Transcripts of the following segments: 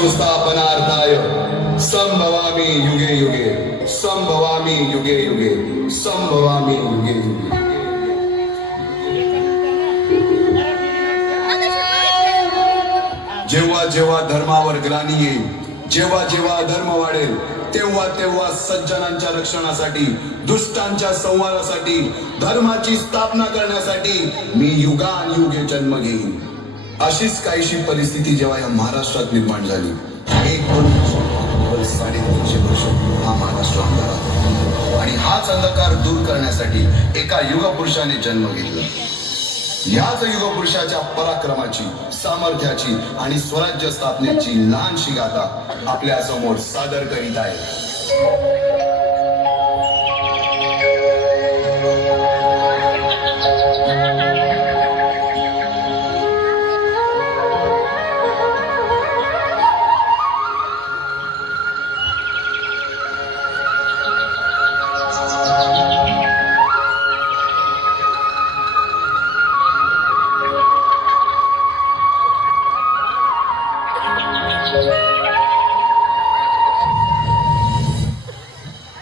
संस्थापनार्थाय संभवामि युगे युगे संभवामि युगे युगे संभवामि युगे युगे. जेव्हा जेव्हा धर्मावर ग्लानी येईल, जेव्हा जेव्हा अधर्म वाढेल, तेव्हा तेव्हा सज्जनांच्या रक्षणासाठी, दुष्टांच्या संहारासाठी, धर्माची स्थापना करण्यासाठी मी युगानुयुगे जन्म घेईन. अशीच काहीशी परिस्थिती जेव्हा या महाराष्ट्रात निर्माण झाली. 350 वर्ष हा महाराष्ट्र अंधारात, आणि हाच अंधकार दूर करण्यासाठी एका युगपुरुषाने जन्म घेतला. याच युगपुरुषाच्या पराक्रमाची, सामर्थ्याची आणि स्वराज्य स्थापनेची लहानशी गाथा आपल्या समोर सादर करीत आहे.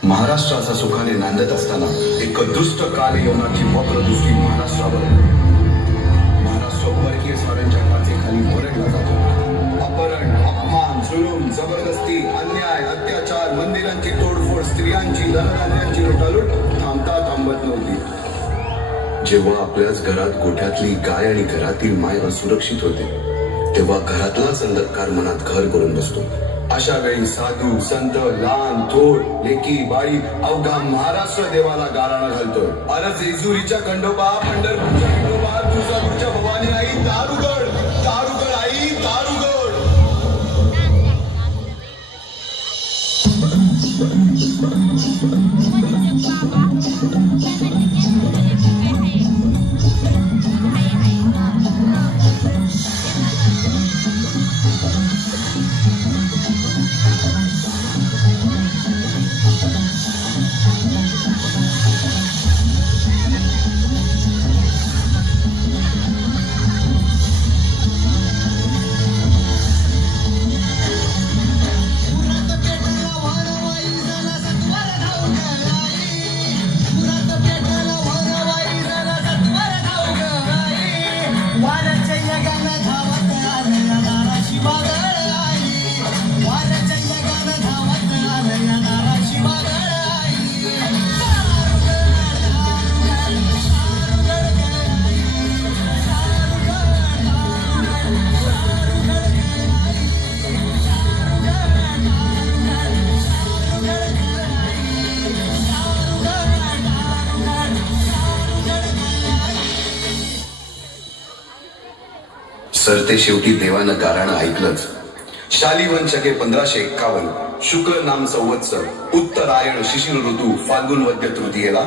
महाराष्ट्राचा सुखाने नांदत असताना एक दुष्ट कालयवनाची वक्रदृष्टी महाराष्ट्रावर. महाराष्ट्र परकीय स्वारांच्या काचेखाली भरडला जातो. अपहरण, अपमान, जुलूम, जबरदस्ती, अन्याय, अत्याचार, मंदिरांची तोडफोड, स्त्रियांची, धनधान्यांची लुटालूट थांबत नव्हती. जेव्हा आपल्याच घरात गोठ्यातली गाय आणि घरातील माय असुरक्षित होते, तेव्हा घरातलाच अंधकार मनात घर करून बसतो. अशा वेळी साधू, संत, लहान, थोर, लेकी, बाई अवघा महाराष्ट्र देवाला गाराणं घालतोय. अरे जेजुरीच्या खंडोबा, पंढरपूरच्या खंडोबा, तुळजापूरच्या भवानी आई, दारुगड, दारुगड आई, दारुगड. सरते शेवटी देवानं गाराणं ऐकलंच. शालिवन शके 1551 शुक्ल नाम संवत्सर, उत्तरायण शिशिर ऋतू, फाल्गुन वद्य तृतीयेला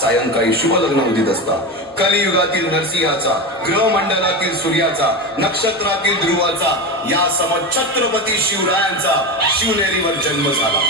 सायंकाळी शुभ लग्न उदित असता कलियुगातील नरसिंहाचा, ग्रहमंडलातील सूर्याचा, नक्षत्रातील ध्रुवाचा, या सम छत्रपती शिवरायांचा शिवनेरीवर जन्म झाला.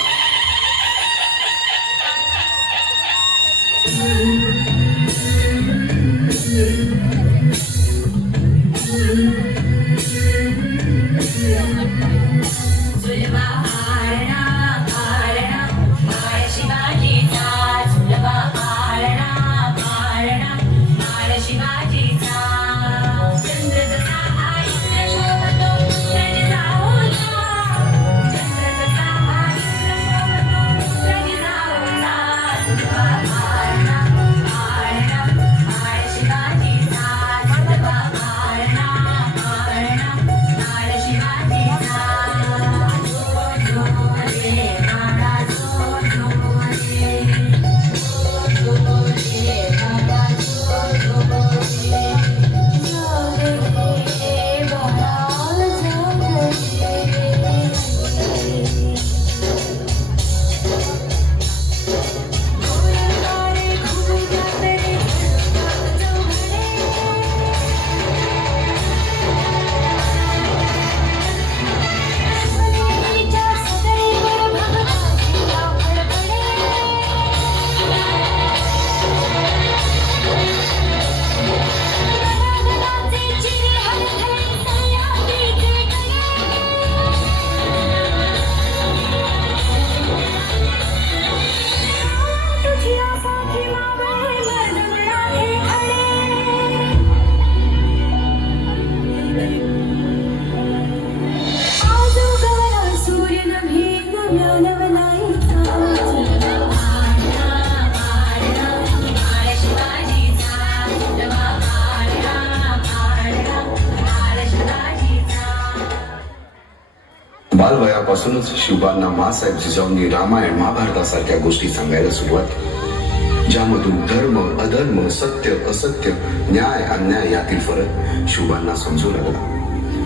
बालवयापासूनच शिवबांना माँसाहेब जिजाऊंनी रामायण महाभारतासारख्या गोष्टी सांगायला सुरुवात केली, ज्यामधून धर्म अधर्म सत्य असत्य न्याय अन्याय यातील फरक शिवबांना समजू लागला.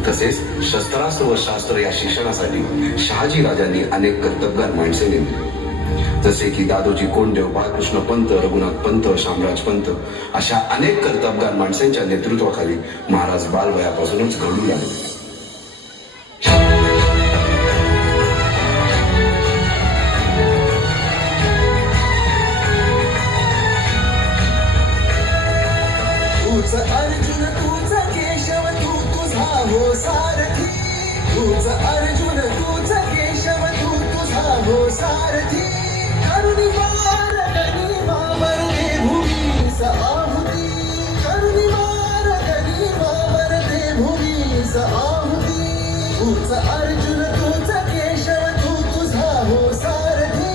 तसेच शस्त्रास्त्र व शास्त्र या शिक्षणासाठी शहाजी राजांनी अनेक कर्तबगार माणसे नेमली, जसे की दादोजी कोंडदेव, बाळकृष्ण पंत, रघुनाथ पंत, शामराज पंत अशा अनेक कर्तबगार माणसांच्या नेतृत्वाखाली महाराज बालवयापासूनच घडू लागले. तूच अर्जुन तूच केशव तू तुझा हो सारथी, तूच अर्जुन तूच केशव तू तुझा हो सारथी. करुणी मार गनिमा वरदे भूमीस आहुती, करुणी मार गनिमा वरदे भूमीस आहुती. तूच अर्जुन तूच केशव तू तुझा हो सारथी,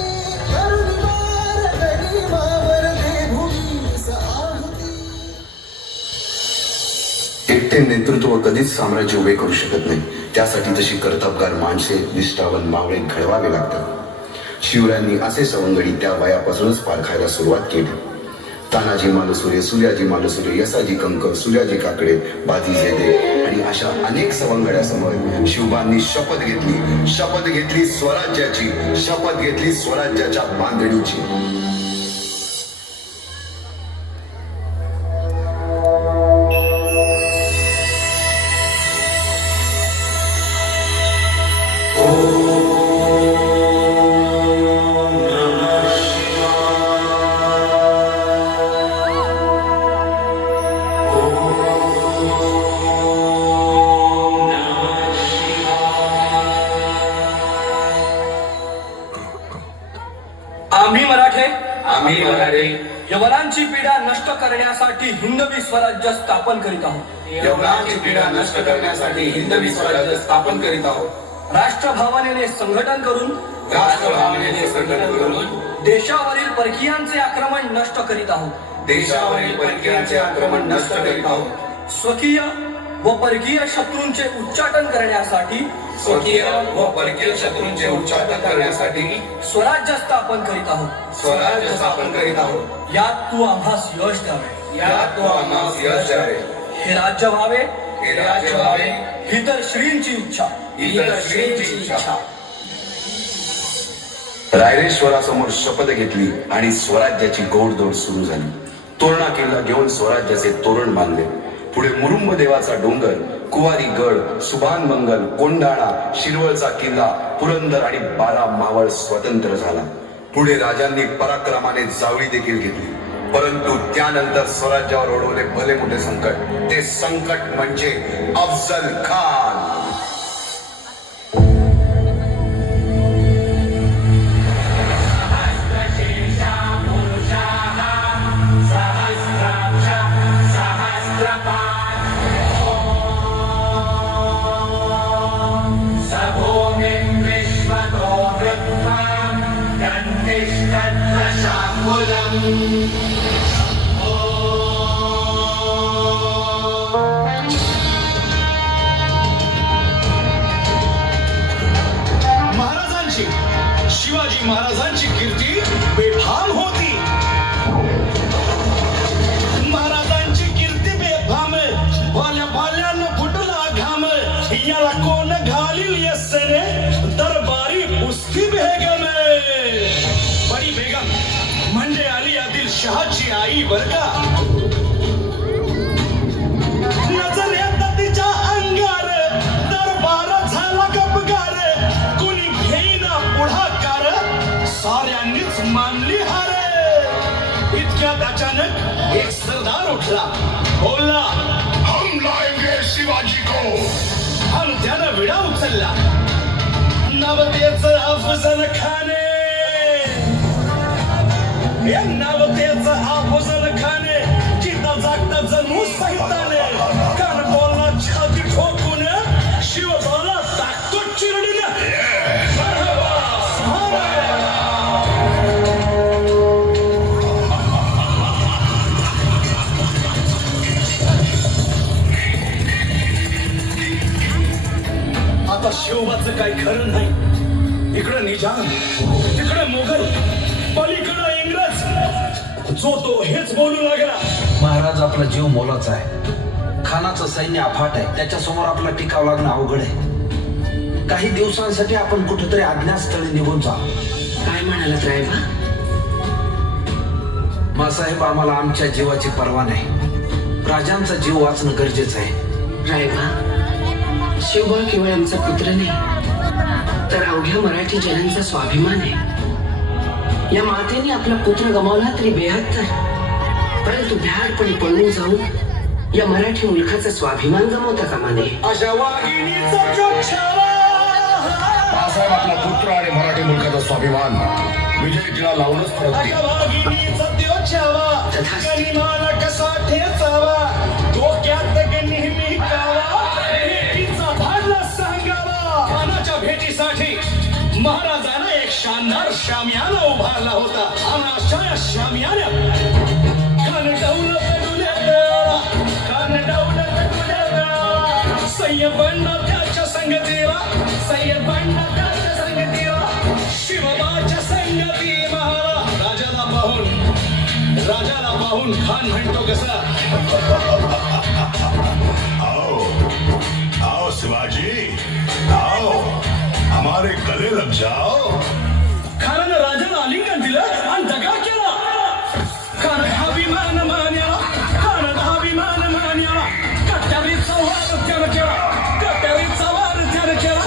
करुणी मार गनिमा वरदे भूमीस आहुती. एकटे नेतृत्व कधीच साम्राज्य उभे करू शकत नाही. त्यासाठी तशी कर्तबगार माणसे निष्ठावंत मावळे घडवावे लागतात. शिवरायांनी असे सवंगडी त्या वयापासूनच पारखायला सुरुवात केली. तानाजी मालुसरे, सूर्याजी मालुसरे, यसाजी कंक, सूर्याजी काकडे, बाजी जेदे आणि अशा अनेक सवंगड्यासमोर शिवबांनी शपथ घेतली स्वराज्याची, शपथ घेतली स्वराज्याच्या बांधणीची. आम्ही मराठे यवनांची पीडा नष्ट करण्यासाठी हिंदवी स्वराज्य स्थापन करीत आहोत. यवनांची पीडा नष्ट करण्यासाठी हिंदवी स्वराज्य स्थापन करीत आहोत. राष्ट्रभावनेने संघटन करून देशावरील परकीयांचे आक्रमण नष्ट करीत आहोत. देशावरील परकीयांचे आक्रमण नष्ट करीत आहोत. स्वकीय व परकीय शत्रूंचे उच्चाटन करण्यासाठी उच्चाटन करण्यासाठी स्वराज्य स्थापन करीत आहोत. स्वराज्य स्थापन करीत आहोत. यात तू आम्हास यश द्यावे, यात तू आम्हास यश द्यावे. हे राज्य व्हावे, हे राज्य व्हावे ही तर श्रींची इच्छा, ही तर श्रींची इच्छा. रायरेश्वरासमोर शपथ घेतली आणि स्वराज्याची गोडदोड सुरू झाली. तोरणा किल्ला घेऊन स्वराज्याचे तोरण बांधले. पुढे मुरुंब देवाचा डोंगर, कुवारी गड, सुभान मंगल, कोंडाणा, शिरवळचा किल्ला, पुरंदर आणि 12 मावळ स्वतंत्र झाला. पुढे राजांनी पराक्रमाने जावळी देखील घेतली. परंतु त्यानंतर स्वराज्यावर ओढवले भले मोठे संकट. ते संकट म्हणजे अफजल खान. महाराजांची, शिवाजी महाराजांची कीर्ती बेफाम होती. महाराजांची कीर्ती बेफाम, भाल्या भाल्यानं फुटला घाम. याला कोण घालील यस्सेने दरबारी पुस्ती बेगम. बडी बेगम म्हणजे अली आदिल शहाची आई बर का. नजरेत तिच्या अंगार दरबार झाला गपगार. कुणी घेईना पुढाकार, साऱ्यांनीच मानली हार. इतक्यात अचानक एक सरदार उठला, बोलला, हम लाएंगे शिवाजी को. आणि त्यानं विडा उचलला. नवतेचं अफजल खाने, या नवतेचं अफजल खाने. जिथं जागता जणू सैताने. कान बोलला छाती ठोकून, शिव बोला टाकतो चिरडीनं. आता शिवबाचं काही खरं नाही. इकडं निजाम, तिकडं मोगल, पलीकडं इंग्रज, जो तो हेच बोलू लागला. महाराज आपला जीव मोलाचा आहे. खानाचं सैन्य अफाट आहे. त्याच्यासमोर आपला टिकाव लागणं अवघड आहे. काही दिवसांसाठी आपण कुठेतरी अज्ञातस्थळी निघून जा. काय म्हणालात रायबा? मासाहेब, आम्हाला आमच्या जीवाची पर्वा नाही. राजांचा जीव वाचणं गरजेचं आहे. रायबा, शिवबा केवळ आमचा पुत्र नाही, तर अवघ्या मराठी जनांचा स्वाभिमान आहे. या मातेने आपला पुत्र गमावला तरी बेहत्तर, परंतु भ्याडपणे पळून जाऊन या मराठी मुलखाचा स्वाभिमान गमावता कामा नये. अशा वाघिणीचा जो छावा, बाळासाहेब आपला पुत्र आणि मराठी मुलकाचा स्वाभिमान विजय तिला लावूनच ठरवते. अशा वाघिणीचा त्यो छावा, गनिमाला कसा ठेचावा, डोक्यात नेहमी कावा, भेटीचा भाडला सांगावा. खानाच्या भेटीसाठी महाराजांना एक शानदार शामियाना उभारला होता. आणि अशा या शामियाना खान डाऊन सय्यद बंडा त्याच्या संगतीला, सय्यद बंडा त्याच्या संगतीला, शिवबाच्या संगती महाराज. राजाला पाहून खान म्हणतो कसा, आओ शिवाजी, आओ हमारे गले लग जाओ. खानानं राजाला आलिंगन दिलं आणि दगा केला. खान हा विमान मान्याला, खान हा विमान मान्याला, कट्यारीचा वार त्यानं केला, कट्यारीचा वार त्यानं केला.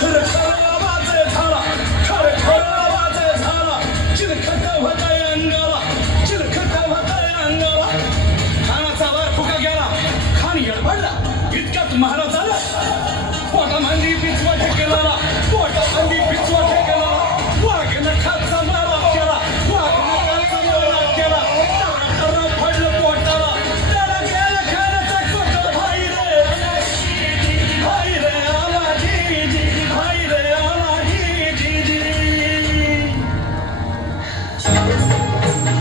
खरं खरं आवाज झाला, खरं खरं आवाज झाला, चिरखट होताय अंगाला, चिरखट होताय अंगाला. खानाचा वार फुका गेला. खान येडपडला. इतक्यात महाराजाला पोटामांदी पिचवा ठेकेला, पोटामांदी पिचवा ठेकेला. वाघ नखाचा मारा केला, वाघ नखाचा मारा केला. तारा पडलं पोटाला, त्याला गेला खानाचा कोटा. भाई रे, भाई रे आला जी जी, भाई रे आला जी जी जी.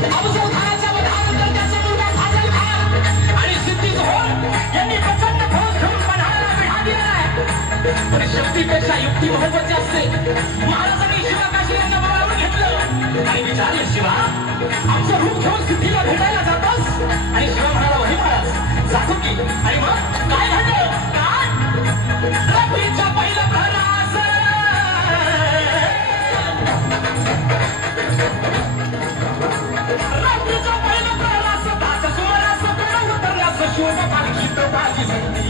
अफजल खानाच्या वधानंतर त्याचा मुलगा फाजल खान आणि सिद्धी जोहर यांनी प्रचंड फौज घेऊन पन्हाळ्याला वेढा दिलाय. पण शक्तीपेक्षा युक्ती महत्वाची असते. महाराजांनी शिवा काशी यांना बोलावून घेतलं आणि विचारलं, शिवा आमचं रूप घेऊन सिद्धीला भेटायला जातोस? आणि शिवा म्हणाला, वही महाराज जातो की. आणि मग काय घडलं? काय रात्रीच्या पहिल्या प्रहरास रात्रीच्या पहिल्या प्रहरास दाचा सुमारास पेढा उतरल्यास शिवबा पालखीत बाजी संधी.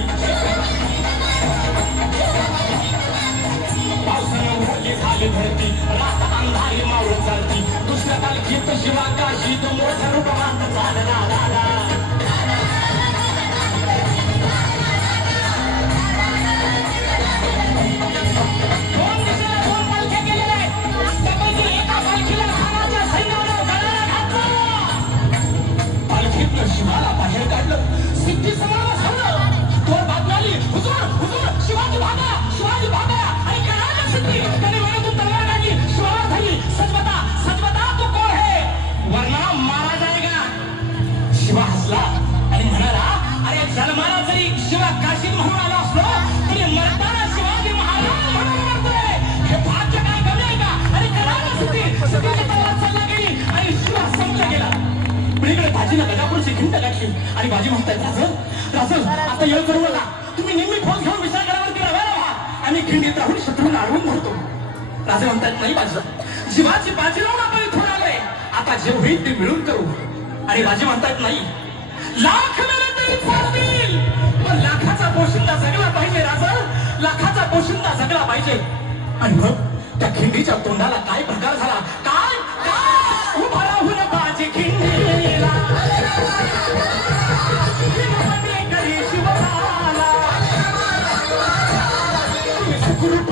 पावसानं ओली झाली धरती, रात अंधारी मावळत चालती. दुसऱ्या पालखीत शिवा काशीत मोठ्या रूपात चालला दादा. दोन दिशेला दोन पालख्या गेलेल्या आहेत. त्यापैकी एका पालखीला खानाच्या सैन्यानं गळाला घातलं. पालखीतनं शिवाला बाहेर काढलं. सिद्धी समोर बसवलं. तोर बातमी आली, हुजूर हुजूर शिवाजी भागा, शिवाजी भागा. आणि कळालं सिद्धी त्याने वेळेतून तलवार काढली, शिवावर धरली. सच बता तू कोण है, वरना मारा जाएगा. शिवा हसला आणि म्हणाला, अरे जन्माला जरी शिवा काशीत म्हणून आलो असलो तरी मरताना शिवाजी महाराज म्हणून मरतोय. हे भाग्य काय कमी आहे का? आणि कळालं सिद्धी सिद्धीची तलवार चालला गेली आणि शिवा संपला गेला. पुढीकडे बाजीला दगापूरची खिंड गाठली आणि बाजी म्हणतायत, राजन आता येळ करू नका. तुम्ही नेहमी फौज घेऊन विशाळगडावरती रवाना व्हा. आम्ही खिंडीत राहून शत्रूंना अडवून धरतो. राजे म्हणतात, नाही बाजी, जीवाची बाजी लावून आपण इथून आलोय. आता जे होईल ते मिळून करू. आणि बाजी म्हणतात, नाही लाख मिळाले तरी चालतील, पण लाखाचा पोशिंदा जगला पाहिजे. राजा लाखाचा पोशिंदा जगला पाहिजे. आणि मग त्या खिंडीच्या तोंडाला काय प्रकार झाला? काय काय उभा राहून बाजी खिंडीला शिवबाला सुखरूप